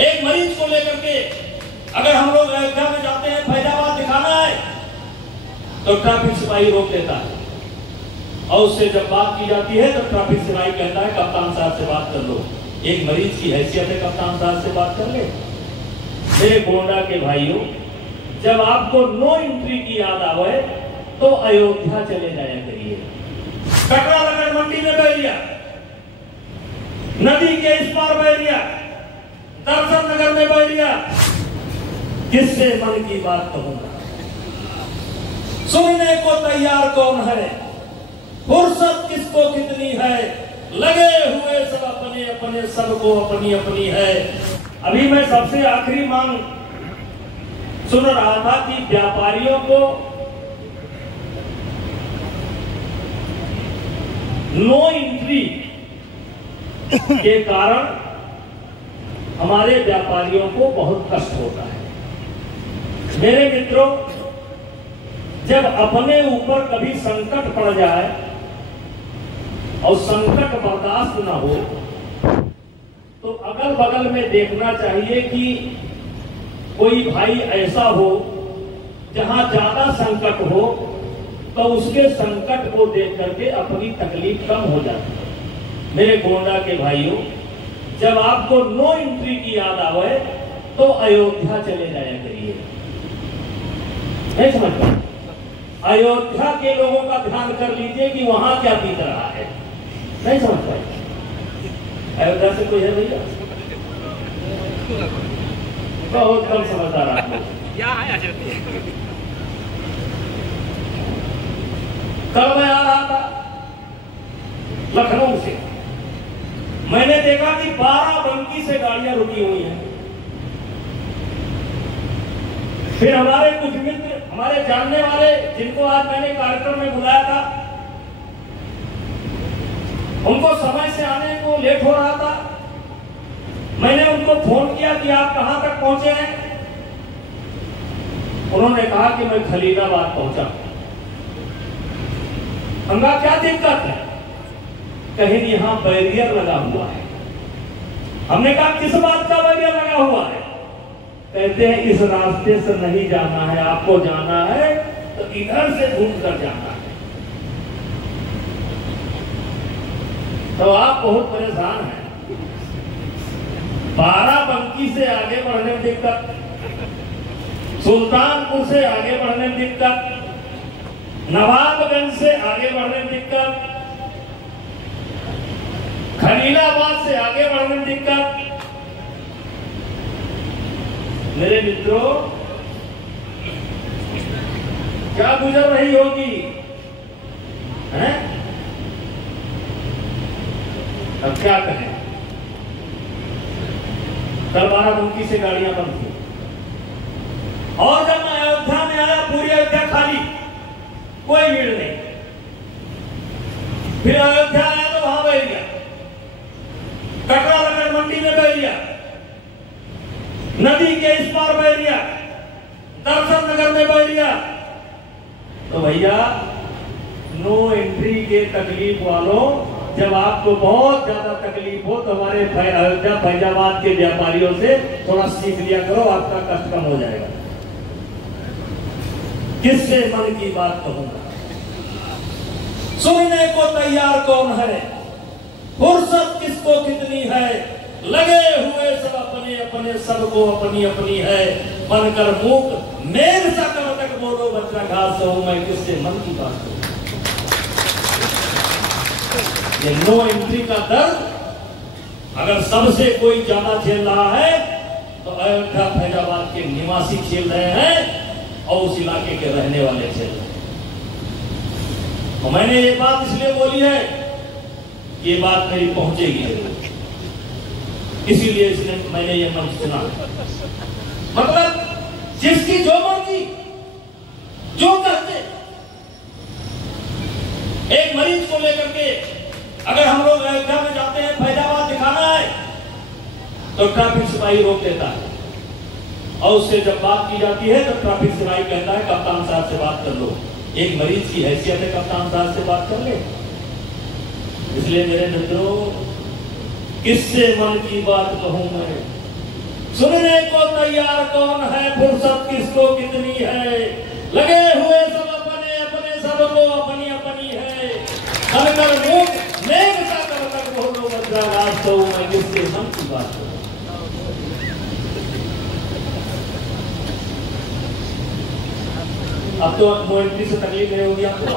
एक मरीज को लेकर के अगर हम लोग अयोध्या में जाते हैं, फैजाबाद दिखाना है, तो ट्रैफिक सिपाही रोक देता है और उससे जब बात की जाती है तो ट्रैफिक सिपाही कहता है कप्तान साहब से बात कर लो। एक मरीज की हैसियत है कप्तान साहब से बात कर ले। मेरे गोंडा के भाइयों, जब आपको नो एंट्री की याद आवे तो अयोध्या चले जाया करिए। कटरा लगड़ मंडी में बैरिया, नदी के इस पार बैरिया, दर्शन नगर में बैरिया, किससे मन की बात कहूंगा। सुनने को तैयार कौन है, फुर्सत किसको कितनी है, लगे हुए सब अपने अपने, सबको अपनी अपनी है। अभी मैं सबसे आखिरी मांग सुन रहा था कि व्यापारियों को नो एंट्री के कारण हमारे व्यापारियों को बहुत कष्ट होता है। मेरे मित्रों, जब अपने ऊपर कभी संकट पड़ जाए और संकट बर्दाश्त ना हो तो अगल बगल में देखना चाहिए कि कोई भाई ऐसा हो जहां ज्यादा संकट हो तो उसके संकट को देख करके अपनी तकलीफ कम हो जाती है। मेरे गोंडा के भाइयों, जब आपको नो एंट्री की याद आवे तो अयोध्या चले जाया करिए। नहीं समझ पाए? अयोध्या के लोगों का ध्यान कर लीजिए कि वहां क्या बीत रहा है। नहीं समझ पाए? अयोध्या से कोई है भैया? बहुत कम समझदार आप लोग। कल मैं आ रहा था लखनऊ से, मैंने देखा कि 12 बंकी से गाड़ियां रुकी हुई हैं। फिर हमारे कुछ मित्र, हमारे जानने वाले, जिनको आज मैंने कार्यक्रम में बुलाया था, उनको समय से आने को लेट हो रहा था। मैंने उनको फोन किया कि आप कहां तक पहुंचे हैं। उन्होंने कहा कि मैं खलीलाबाद पहुंचा। हमका क्या दिक्कत है? कहीं यहां बैरियर लगा हुआ है। हमने कहा किस बात का बैरियर लगा हुआ है? कहते हैं इस रास्ते से नहीं जाना है, आपको जाना है तो इधर से घूम कर जाना है। तो आप बहुत परेशान हैं। 12 बंकी से आगे बढ़ने में दिक्कत, सुल्तानपुर से आगे बढ़ने में दिक्कत, नवाबगंज से आगे बढ़ने में दिक्कत, खलीलाबाद से आगे बढ़ने में दिक्कत। मेरे मित्रों, क्या गुजर रही होगी, हैं? अब क्या कहें? कल 12 बंकी से गाड़ियां बंद थी और जब मैं अयोध्या में आया, पूरी अयोध्या खाली, कोई भीड़ नहीं। फिर अयोध्या आया तो वहां बैरिया, कटरा लगड़ मंडी में बैरिया, नदी के इस पार बैरिया, दर्शन नगर में बैरिया। तो भैया, नो एंट्री के तकलीफ वालों, जब आपको बहुत ज्यादा तकलीफ हो तो हमारे अयोध्या फैजाबाद के व्यापारियों से थोड़ा सीख लिया करो, आपका कष्ट कम हो जाएगा। किससे मन की बात कहूंगा। सुनने को तैयार कौन है, फुर्सत किसको कितनी है, लगे हुए सब अपने अपने, सबको अपनी अपनी है। बनकर मूक मेघ सा कब तक बोलो बच्चा घास हो, मैं किससे मन की बात कहूं। ये नो एंट्री का दर्द अगर सबसे कोई ज्यादा झेल रहा है तो अयोध्या फैजाबाद के निवासी झेल रहे हैं और उस इलाके के रहने वाले झेल रहे हैं। तो मैंने ये बात इसलिए बोली है, ये बात मेरी पहुंचेगी जरूर, इसीलिए इसने मैंने ये मंच चुना। मतलब जिसकी जो मर्जी, जो कहते। एक मरीज को लेकर के अगर हम लोग अयोध्या में जाते हैं, फैजाबाद दिखाना है, तो ट्रैफिक सिपाही रोक देता है और उससे जब बात की जाती है तो ट्रैफिक सिपाही कहता है कप्तान साहब से बात कर लो। एक मरीज की हैसियत है कप्तान साहब से बात कर ले। इसलिए मेरे मित्रों, किससे मन की बात कहूं मैं, सुनने को तैयार कौन है, फुर्सत किसको कितनी है, लगे हुए सब अपने अपने, सबको अपनी अपनी है, बनकर मूक नेक सा कर कर बोलो बद्रा राज तो मैं किसके मन की बात करूं। अब तो मोहिंद्री से तकलीफ नहीं होगी आपको।